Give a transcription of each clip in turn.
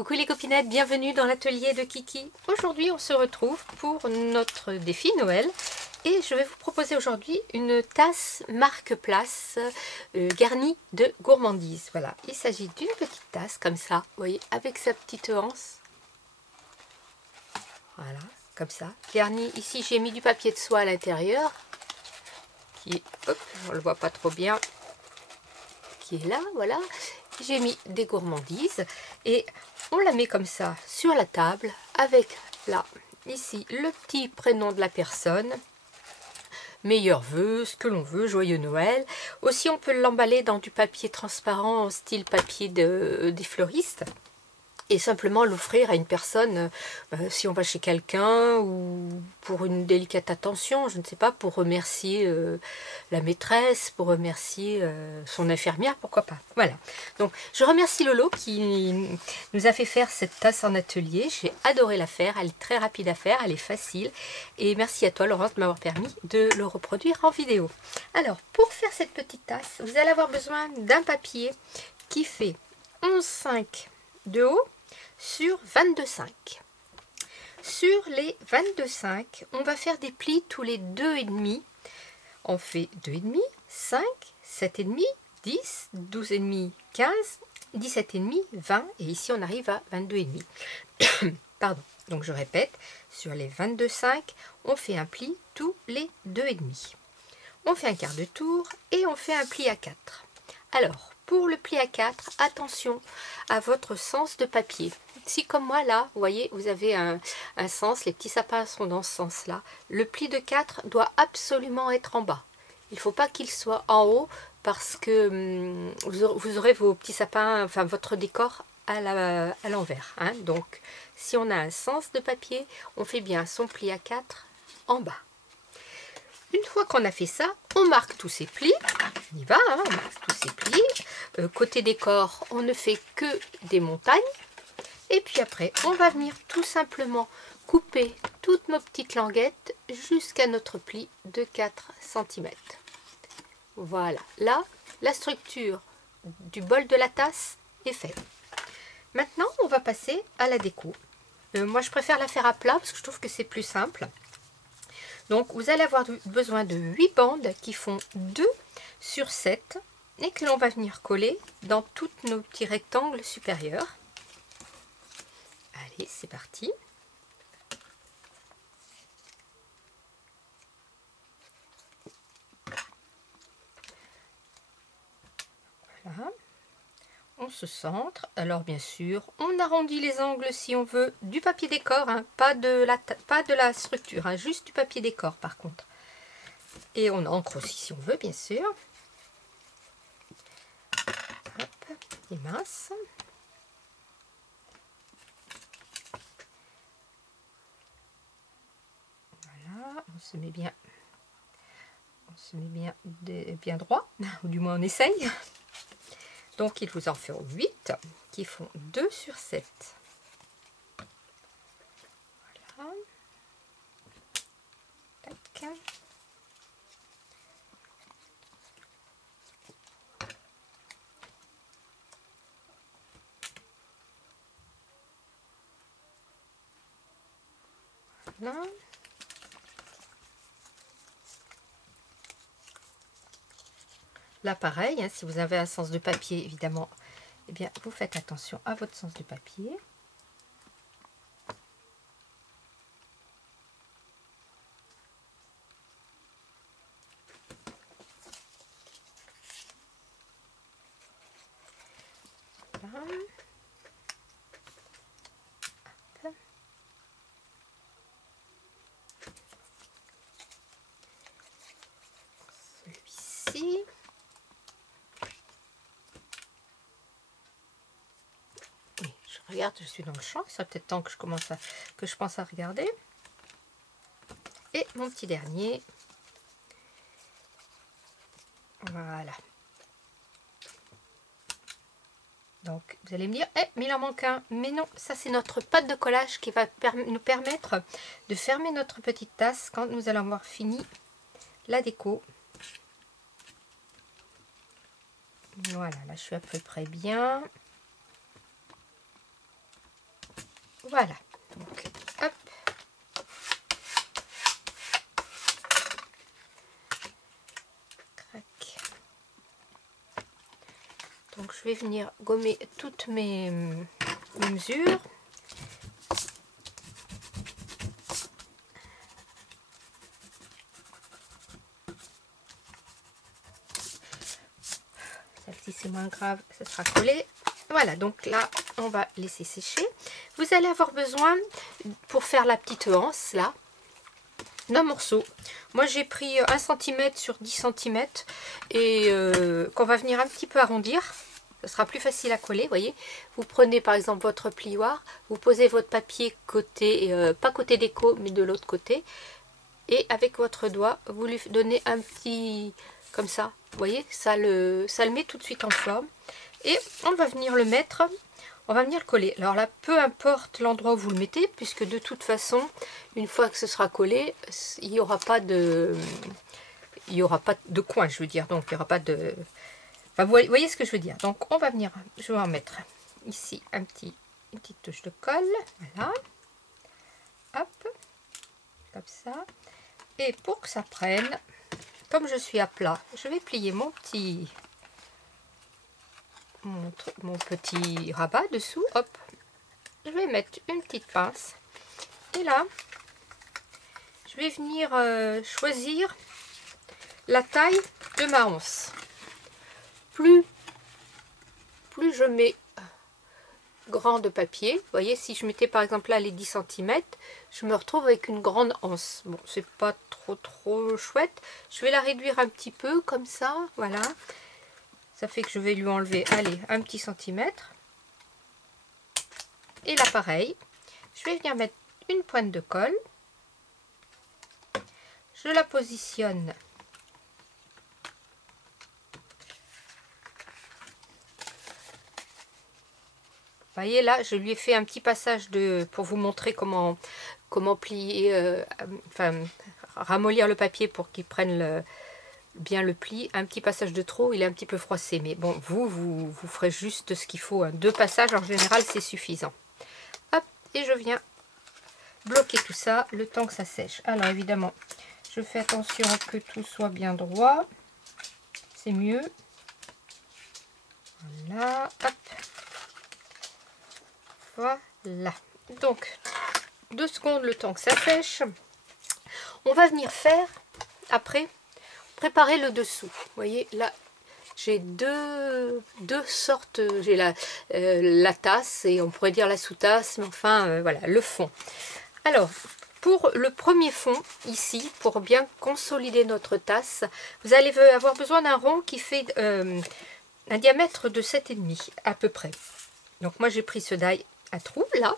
Coucou les copinettes, bienvenue dans l'atelier de Kiki. Aujourd'hui on se retrouve pour notre défi Noël et je vais vous proposer aujourd'hui une tasse marque-place garnie de gourmandises. Voilà, il s'agit d'une petite tasse comme ça, vous voyez, avec sa petite anse. Voilà, comme ça, garnie. Ici j'ai mis du papier de soie à l'intérieur, qui est, hop, on le voit pas trop bien, qui est là, voilà. J'ai mis des gourmandises et on la met comme ça sur la table avec là, ici, le petit prénom de la personne, meilleurs vœux, ce que l'on veut, joyeux Noël. Aussi, on peut l'emballer dans du papier transparent, style papier des fleuristes. Et simplement l'offrir à une personne, si on va chez quelqu'un ou pour une délicate attention, je ne sais pas, pour remercier la maîtresse, pour remercier son infirmière, pourquoi pas. Voilà. Donc, je remercie Lolo qui nous a fait faire cette tasse en atelier. J'ai adoré la faire. Elle est très rapide à faire, elle est facile. Et merci à toi, Laurence, de m'avoir permis de le reproduire en vidéo. Alors, pour faire cette petite tasse, vous allez avoir besoin d'un papier qui fait 11,5 de haut sur 22,5. Sur les 22,5, on va faire des plis tous les 2,5. On fait 2,5, 5, 7,5, 10, 12,5, 15, 17,5, 20 et ici on arrive à 22,5. Pardon, donc je répète, sur les 22,5, on fait un pli tous les 2,5. On fait un quart de tour et on fait un pli à 4. Alors, pour le pli à 4, attention à votre sens de papier. Si comme moi là, vous voyez, vous avez un sens, les petits sapins sont dans ce sens-là, le pli de 4 doit absolument être en bas. Il ne faut pas qu'il soit en haut parce que vous aurez vos petits sapins, enfin votre décor à l'envers. Hein. Donc, si on a un sens de papier, on fait bien son pli à 4 en bas. Une fois qu'on a fait ça, on marque tous ces plis. On y va, hein, on marque tous ces plis. Côté décor, on ne fait que des montagnes. Et puis après, on va venir tout simplement couper toutes nos petites languettes jusqu'à notre pli de 4 cm. Voilà, là, la structure du bol de la tasse est faite. Maintenant, on va passer à la déco. Moi, je préfère la faire à plat parce que je trouve que c'est plus simple. Donc, vous allez avoir besoin de 8 bandes qui font 2 sur 7 et que l'on va venir coller dans tous nos petits rectangles supérieurs. Allez, c'est parti. Voilà. On se centre. Alors, bien sûr, on arrondit les angles si on veut du papier décor, hein, pas de la structure, hein, juste du papier décor par contre. Et on encre aussi si on veut, bien sûr. Hop, et mince. Voilà, on se met bien droit, ou du moins on essaye. Donc il vous en faut 8 qui font 2 sur 7. Voilà. Tac. Voilà. Là, pareil, hein, si vous avez un sens de papier, évidemment, eh bien, vous faites attention à votre sens de papier. Voilà. Hop. Celui-ci. Regarde, je suis dans le champ, il serait peut-être temps que je pense à regarder. Et mon petit dernier. Voilà. Donc, vous allez me dire, mais il en manque un. Mais non, ça c'est notre pâte de collage qui va nous permettre de fermer notre petite tasse quand nous allons avoir fini la déco. Voilà, là je suis à peu près bien. Voilà. Donc, hop. Crac. Donc je vais venir gommer toutes mes mesures. Celle-ci c'est moins grave, ça sera collé. Voilà, donc là on va laisser sécher. Vous allez avoir besoin, pour faire la petite anse là, d'un morceau. Moi j'ai pris 1 cm sur 10 cm et qu'on va venir un petit peu arrondir. Ça sera plus facile à coller, voyez. Vous prenez par exemple votre plioir, vous posez votre papier côté, pas côté déco, mais de l'autre côté. Et avec votre doigt, vous lui donnez un petit, comme ça, vous voyez, ça le met tout de suite en forme. Et on va venir le mettre, on va venir le coller. Alors là, peu importe l'endroit où vous le mettez, puisque de toute façon, une fois que ce sera collé, il n'y aura pas de coin, je veux dire. Donc il n'y aura pas de... Enfin, vous voyez ce que je veux dire. Donc on va venir, je vais en mettre ici une petite touche de colle. Voilà. Hop. Comme ça. Et pour que ça prenne, comme je suis à plat, je vais plier mon petit rabat dessous. Hop. Je vais mettre une petite pince. Et là, je vais venir choisir la taille de ma anse. Plus je mets grand de papier, vous voyez, si je mettais par exemple là les 10 cm, je me retrouve avec une grande anse. Bon, c'est pas trop chouette. Je vais la réduire un petit peu comme ça, voilà. Ça fait que je vais lui enlever, allez, un petit centimètre. Et là pareil, je vais venir mettre une pointe de colle. Je la positionne vous voyez là, je lui ai fait un petit passage pour vous montrer comment plier, enfin ramollir le papier pour qu'il prenne bien le pli. Un petit passage de trop, il est un petit peu froissé, mais bon, vous ferez juste ce qu'il faut, hein. 2 passages en général, c'est suffisant. Hop, et je viens bloquer tout ça le temps que ça sèche. Alors évidemment, je fais attention que tout soit bien droit, c'est mieux. Voilà, hop. Voilà, donc 2 secondes le temps que ça sèche. On va venir faire après préparer le dessous. Vous voyez là, j'ai deux sortes. J'ai la tasse et on pourrait dire la sous-tasse, mais enfin voilà, le fond. Alors pour le premier fond ici, pour bien consolider notre tasse, vous allez avoir besoin d'un rond qui fait un diamètre de 7,5 à peu près. Donc moi j'ai pris ce die à trous là,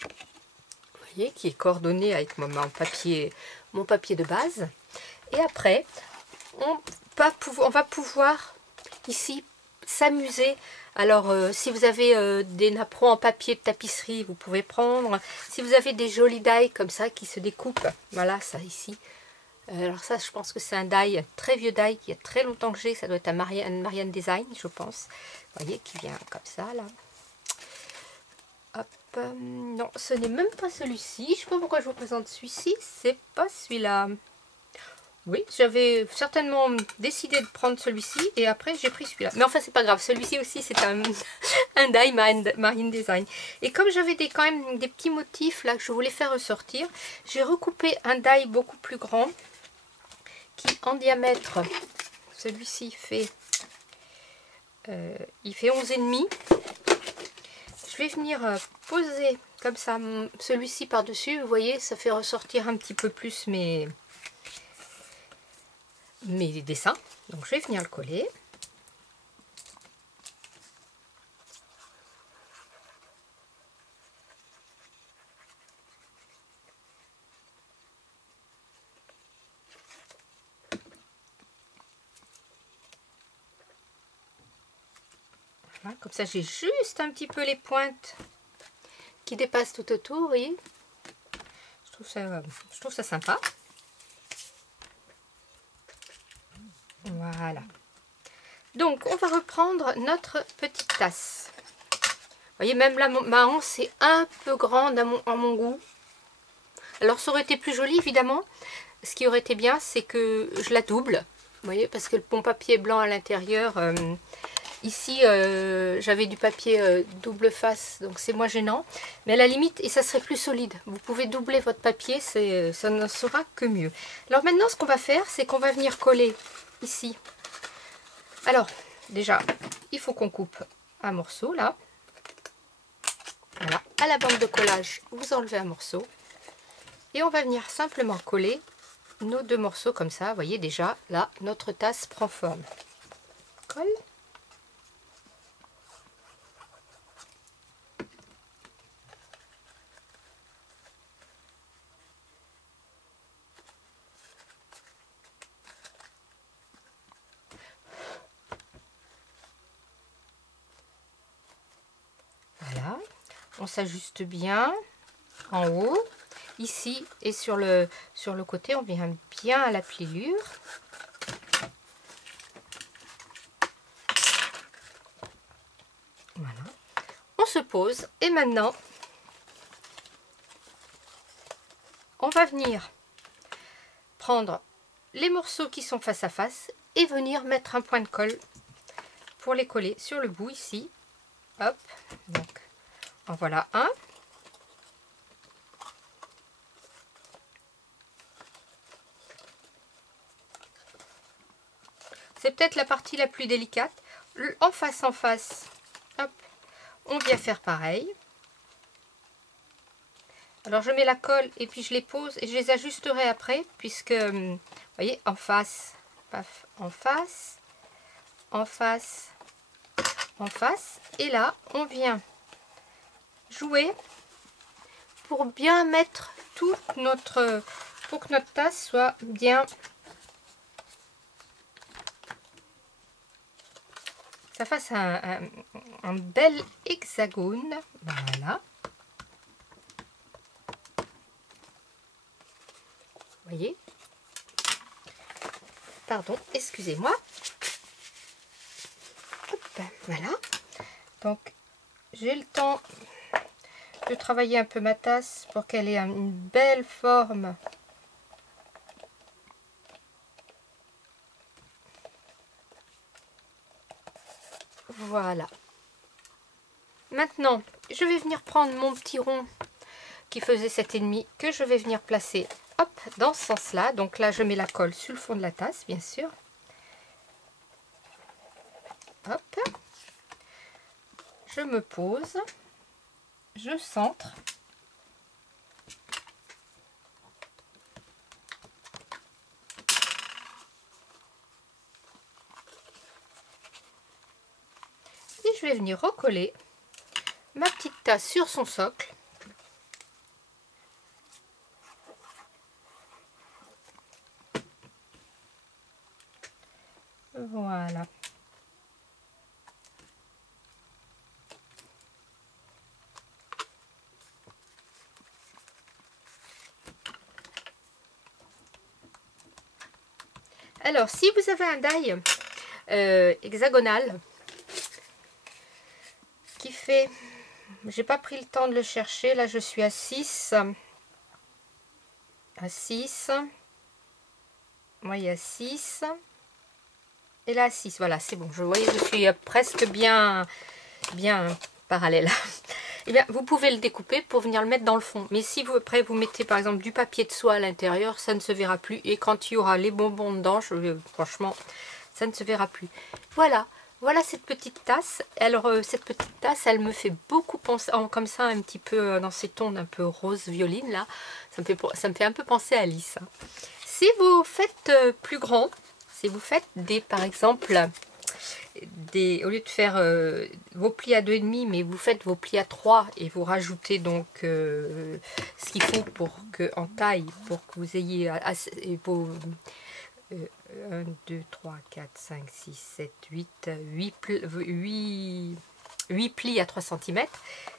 vous voyez, qui est coordonné avec mon papier de base. Et après on va pouvoir ici s'amuser. Alors si vous avez des napperons en papier de tapisserie, vous pouvez prendre. Si vous avez des jolis die comme ça qui se découpent, voilà, ça ici. Alors ça, je pense que c'est un die, un très vieux die qui a très longtemps que j'ai. Ça doit être un Marianne Design, je pense. Vous voyez, qui vient comme ça là. Hop, non, ce n'est même pas celui-ci. Je ne sais pas pourquoi je vous présente celui-ci. C'est pas celui-là. Oui, j'avais certainement décidé de prendre celui-ci et après j'ai pris celui-là. Mais enfin, c'est pas grave. Celui-ci aussi, c'est un die Marianne Design. Et comme j'avais quand même des petits motifs là que je voulais faire ressortir, j'ai recoupé un die beaucoup plus grand qui en diamètre, celui-ci fait, il fait 11,5. Je vais venir poser comme ça celui-ci par-dessus. Vous voyez, ça fait ressortir un petit peu plus mes dessins. Donc je vais venir le coller. Voilà, comme ça j'ai juste un petit peu les pointes qui dépassent tout autour, vous voyez. Je trouve ça sympa. Voilà. Donc on va reprendre notre petite tasse. Vous voyez, même là, ma hanche, c'est un peu grande à mon goût. Alors, ça aurait été plus joli, évidemment. Ce qui aurait été bien, c'est que je la double. Vous voyez, parce que mon papier blanc à l'intérieur, ici, j'avais du papier double face, donc c'est moins gênant. Mais à la limite, et ça serait plus solide. Vous pouvez doubler votre papier, ça ne sera que mieux. Alors maintenant, ce qu'on va faire, c'est qu'on va venir coller ici. Alors, déjà, il faut qu'on coupe un morceau, là. Voilà, à la bande de collage, vous enlevez un morceau. Et on va venir simplement coller nos deux morceaux comme ça. Vous voyez déjà, là, notre tasse prend forme. Colle. Voilà, on s'ajuste bien en haut. Ici et sur le côté, on vient bien à la pliure. Voilà. On se pose et maintenant, on va venir prendre les morceaux qui sont face à face et venir mettre un point de colle pour les coller sur le bout ici. Hop, donc en voilà un. C'est peut-être la partie la plus délicate. En face, hop, on vient faire pareil. Alors je mets la colle et puis je les pose et je les ajusterai après puisque, vous voyez, en face, paf, en face, en face, en face. Et là, on vient jouer pour bien mettre toute notre, pour que notre tasse soit bien, ça fasse un bel hexagone. Voilà. Vous voyez, pardon, excusez-moi. Voilà, donc j'ai le temps de travailler un peu ma tasse pour qu'elle ait une belle forme. Voilà. Maintenant, je vais venir prendre mon petit rond qui faisait 7,5 que je vais venir placer, hop, dans ce sens-là. Donc là, je mets la colle sur le fond de la tasse, bien sûr. Hop. Je me pose. Je centre. Et je vais venir recoller ma petite tasse sur son socle. Voilà. Alors, si vous avez un die hexagonal qui fait, j'ai pas pris le temps de le chercher, là je suis à 6, moi il y a 6, et là 6, voilà, c'est bon, je voyais, je suis presque bien parallèle. Eh bien, vous pouvez le découper pour venir le mettre dans le fond. Mais si vous, après, vous mettez par exemple du papier de soie à l'intérieur, ça ne se verra plus. Et quand il y aura les bonbons dedans, franchement, ça ne se verra plus. Voilà, voilà cette petite tasse. Alors, cette petite tasse, elle me fait beaucoup penser, comme ça, un petit peu dans ces tons un peu rose violine, là. Ça me fait un peu penser à Alice. Hein. Si vous faites plus grand, si vous faites par exemple... au lieu de faire vos plis à 2,5, mais vous faites vos plis à 3 et vous rajoutez donc ce qu'il faut pour que, en taille, pour que vous ayez vos 1, 2, 3, 4, 5, 6, 7, 8 plis à 3 cm,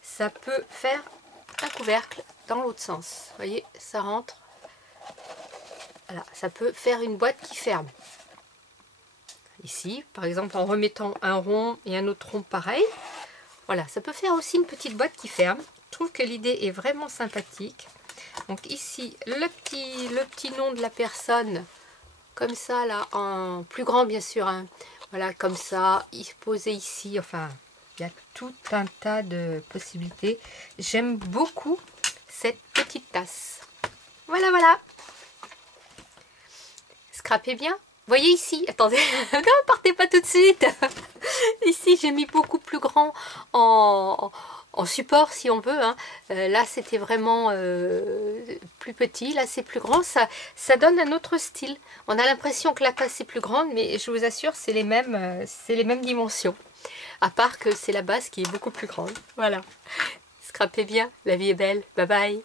ça peut faire un couvercle dans l'autre sens. Vous voyez, ça rentre. Voilà, ça peut faire une boîte qui ferme. Ici, par exemple, en remettant un rond et un autre rond pareil, Voilà, ça peut faire aussi une petite boîte qui ferme. Je trouve que l'idée est vraiment sympathique. Donc ici, le petit nom de la personne, comme ça, là, en plus grand bien sûr. Hein. Voilà, comme ça, posé ici. Enfin, il y a tout un tas de possibilités. J'aime beaucoup cette petite tasse. Voilà, voilà. Scrapez bien. Voyez ici, attendez, non, partez pas tout de suite. Ici, j'ai mis beaucoup plus grand en support, si on veut. Hein. Là, c'était vraiment plus petit. Là, c'est plus grand. Ça donne un autre style. On a l'impression que la tasse est plus grande, mais je vous assure, c'est les mêmes dimensions. À part que c'est la base qui est beaucoup plus grande. Voilà. Scrapez bien. La vie est belle. Bye bye.